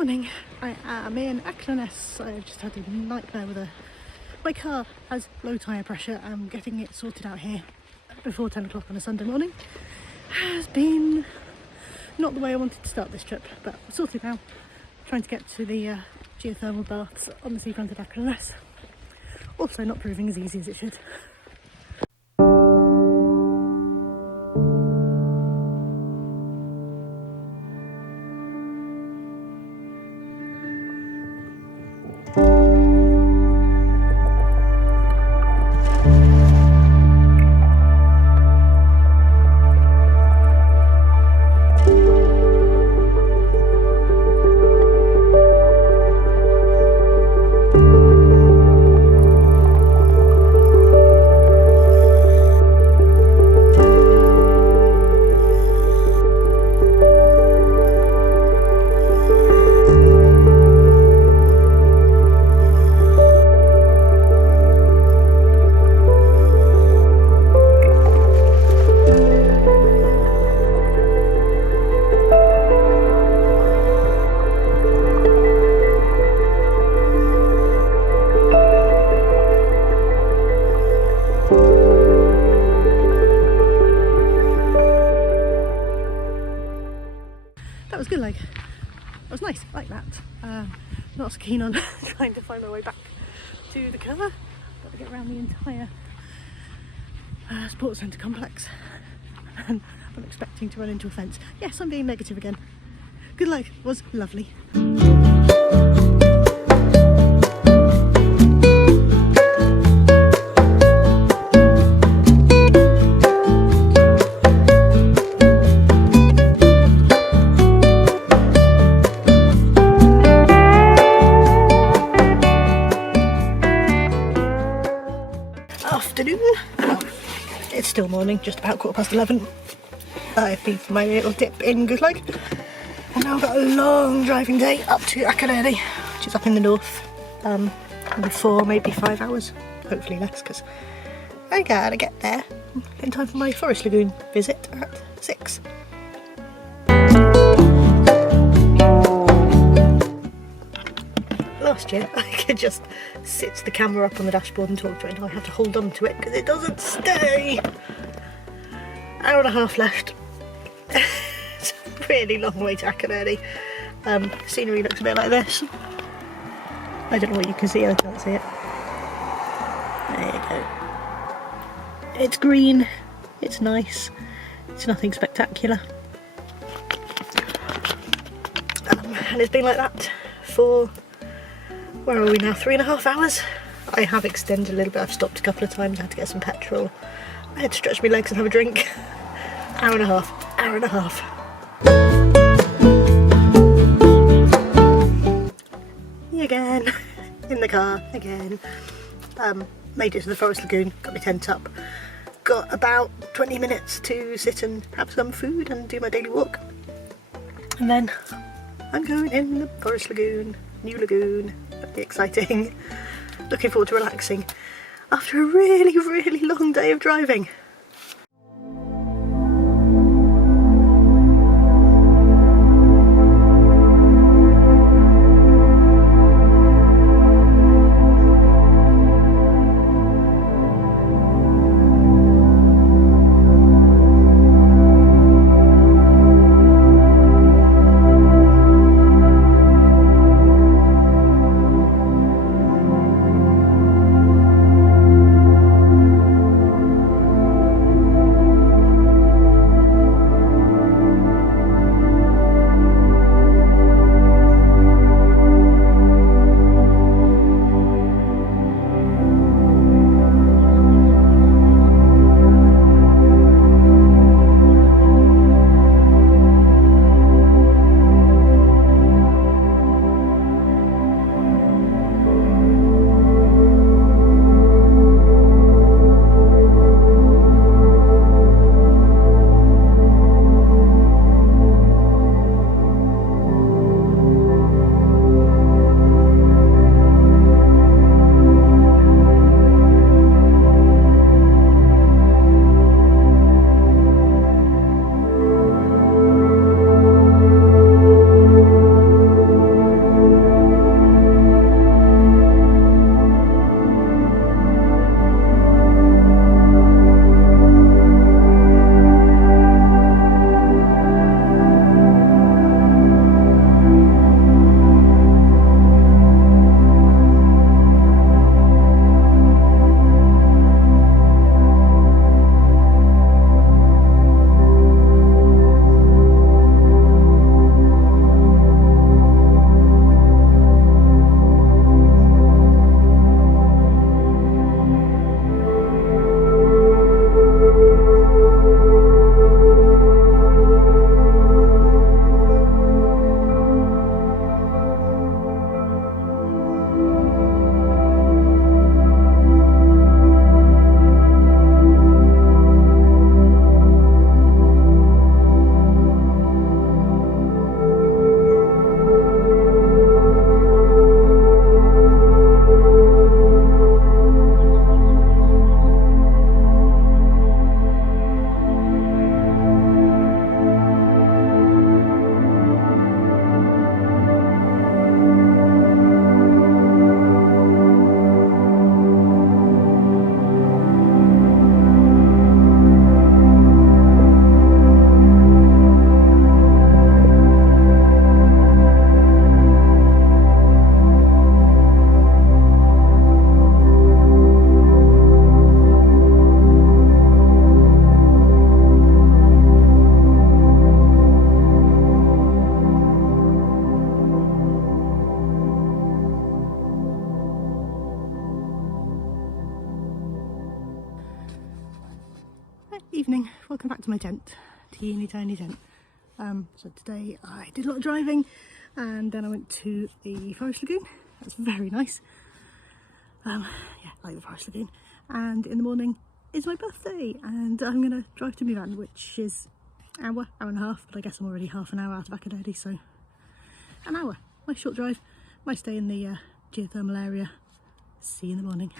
Morning, I am in Akranes. I've just had a nightmare with my car has low tyre pressure. I'm getting it sorted out here before 10 o'clock on a Sunday morning. Has been not the way I wanted to start this trip, but sorted now. Trying to get to the geothermal baths on the seafront of Akranes. Also not proving as easy as it should. That was Guðlaug. That was nice, I like that. Not so keen on trying to find my way back to the car. Got to get around the entire sports centre complex. And I'm expecting to run into a fence. Yes, I'm being negative again. Guðlaug was lovely. Afternoon. Well, it's still morning, just about 11:15. I've been for my little dip in Guðlaug, and now I've got a long driving day up to Akureyri, which is up in the north. Maybe 4, maybe 5 hours, hopefully less, because I gotta get there in time for my Forest Lagoon visit at 6. Last year I could just sit the camera up on the dashboard and talk to it, and I have to hold on to it because it doesn't stay. Hour and a half left. It's a really long way to Akureyri. Scenery looks a bit like this. I don't know what you can see, I can't see it. There you go. It's green, it's nice, it's nothing spectacular. And it's been like that for, where are we now, 3.5 hours? I have extended a little bit, I've stopped a couple of times, I had to get some petrol. I had to stretch my legs and have a drink. Hour and a half. Me again, in the car again. Made it to the Forest Lagoon, got my tent up. Got about 20 minutes to sit and have some food and do my daily walk. And then I'm going in the Forest Lagoon, new lagoon, very exciting. Looking forward to relaxing after a really, really long day of driving. evening, welcome back to my tent, teeny tiny tent. So today I did a lot of driving and then I went to the Forest Lagoon. That's very nice. Yeah, I like the Forest Lagoon. And in the morning is my birthday and I'm going to drive to my van, which is hour and a half, but I guess I'm already half an hour out of Akureyri, so an hour. Nice short drive. Might stay in the geothermal area. See you in the morning.